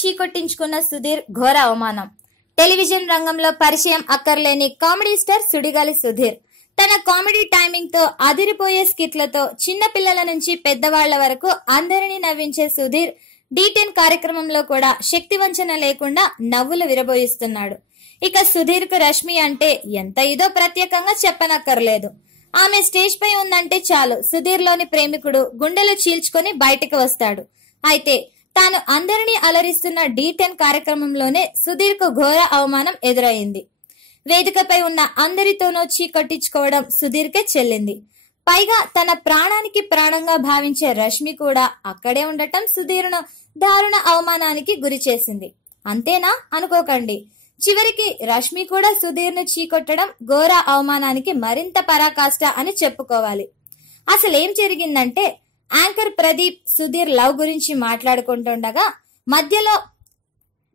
చీకొట్టించుకున్న సుధీర్ ఘోర అవమానం. టెలివిజన్ రంగంలో పరిచయం అక్కర్లేని కామెడీ స్టార్ సుడిగాలి సుధీర్ తన కామెడీ టైమింగ్ తో అదిరిపోయే స్కిట్లతో చిన్న పిల్లల నుంచి పెద్దవాళ్ల వరకు అందరినీ నవ్వించే సుధీర్ D10 కార్యక్రమంలో కూడా శక్తి వంచన లేకుండా నవ్వులు విరబోయిస్తున్నాడు. ఇక సుధీర్ కు రష్మి అంటే ఎంత ఇదో ప్రత్యేకంగా చెప్పనక్కర్లేదు. ఆమె స్టేజ్ పై ఉందంటే చాలు సుధీర్ లోని ప్రేమికుడు గుండెలు చీల్చుకొని బయటకు వస్తాడు. అయితే తాను అందరినీ అలరిస్తున్న D10 కార్యక్రమంలోనే సుధీర్ కు ఘోర అవమానం ఎదురైంది. వేదికపై ఉన్న అందరితోనూ చీకొట్టించుకోవడం సుధీర్కే చెల్లింది. పైగా తన ప్రాణానికి ప్రాణంగా భావించే రష్మి కూడా అక్కడే ఉండటం సుధీర్ను దారుణ అవమానానికి గురి చేసింది. అంతేనా అనుకోకండి, చివరికి రష్మి కూడా సుధీర్ను చీకొట్టడం ఘోర అవమానానికి మరింత పరాకాష్ట అని చెప్పుకోవాలి. అసలేం జరిగిందంటే యాంకర్ ప్రదీప్ సుధీర్ లవ్ గురించి మాట్లాడుకుంటుండగా మధ్యలో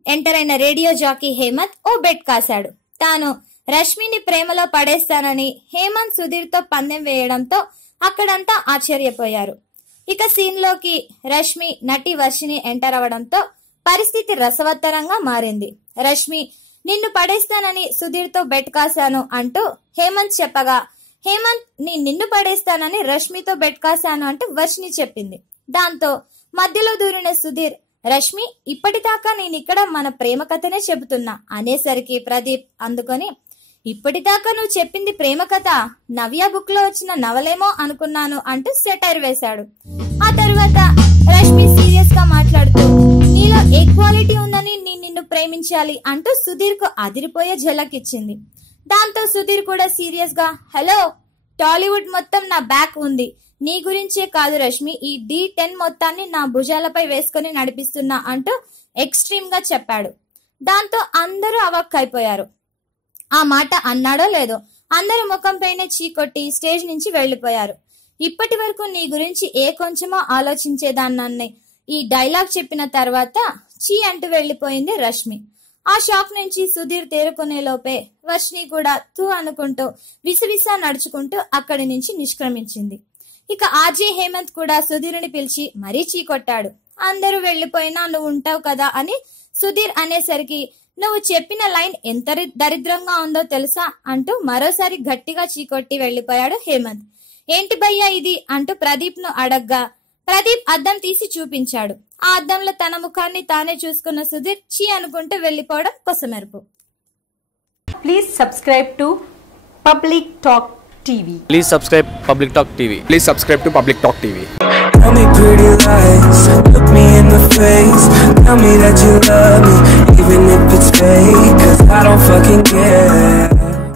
ఎంటర్ అయిన రేడియో జాకీ హేమంత్ ఓ బెట్ కాశాడు. తాను రష్మిని ప్రేమలో పడేస్తానని హేమంత్ సుధీర్ తో పందెం వేయడంతో అక్కడంతా ఆశ్చర్యపోయారు. ఇక సీన్ లోకి రష్మి నటి వర్షిని ఎంటర్ అవడంతో పరిస్థితి రసవత్తరంగా మారింది. రష్మి నిన్ను పడేస్తానని సుధీర్ తో బెట్ కాశాను అంటూ హేమంత్ చెప్పగా హేమంత్ నిన్ను పడేస్తానని రష్మితో బెట్ కాశాను అంటూ వర్షిని చెప్పింది. దాంతో మధ్యలో దూరిన సుధీర్ రష్మి ఇప్పటిదాకా నేనిక్కడ మన ప్రేమ కథనే చెబుతున్నా అనేసరికి ప్రదీప్ అందుకొని ఇప్పటిదాకా నువ్వు చెప్పింది ప్రేమ కథ, నవ్య బుక్ లో వచ్చిన నవలేమో అనుకున్నాను అంటూ సెటైర్ వేశాడు. ఆ తరువాత రష్మి సీరియస్ గా మాట్లాడుతూ నీలో ఈక్వాలిటీ ఉందని నిన్ను ప్రేమించాలి అంటూ సుధీర్ కు అదిరిపోయే ఝలక్ ఇచ్చింది. దాంతో సుధీర్ కూడా సీరియస్ గా హలో, టాలీవుడ్ మొత్తం నా బ్యాక్ ఉంది, నీ గురించే కాదు రష్మి, ఈ D10 మొత్తాన్ని నా భుజాలపై వేసుకుని నడిపిస్తున్నా అంటూ ఎక్స్ట్రీమ్ గా చెప్పాడు. దాంతో అందరూ అవాక్కైపోయారు. ఆ మాట అన్నాడో లేదో అందరూ ముఖంపైనే చీకొట్టి స్టేజ్ నుంచి వెళ్లిపోయారు. ఇప్పటి వరకు నీ గురించి ఏ కొంచెమో ఆలోచించేదాన్ని ఈ డైలాగ్ చెప్పిన తర్వాత చీ అంటూ వెళ్లిపోయింది రష్మి. ఆ షాక్ నుంచి సుధీర్ తేరుకునే లోపే వర్షిని కూడా తూ అనుకుంటూ విసివిసా నడుచుకుంటూ అక్కడి నుంచి నిష్క్రమించింది. ఇక ఆర్జే హేమంత్ కూడా సుధీర్ని పిలిచి మరీ చీకొట్టాడు. అందరూ వెళ్లిపోయినా నువ్వు ఉంటావు కదా అని సుధీర్ అనేసరికి నువ్వు చెప్పిన లైన్ ఎంత దరిద్రంగా ఉందో తెలుసా అంటూ మరోసారి గట్టిగా చీకొట్టి వెళ్లిపోయాడు హేమంత్. ఏంటి భయ్యా ఇది అంటూ ప్రదీప్ ను అడగ్గా ప్రదీప్ అద్దం తీసి చూపించాడు. ఆ అద్దంలో తన ముఖాన్ని తానే చూసుకున్న సుధీర్ చీ అనుకుంటూ వెళ్లిపోవడం కొసమెరుపు. Please subscribe to public talk TV. Please subscribe Public Talk TV. Please subscribe to Public Talk TV. Tell me pretty lies, look me in the face, tell me that you love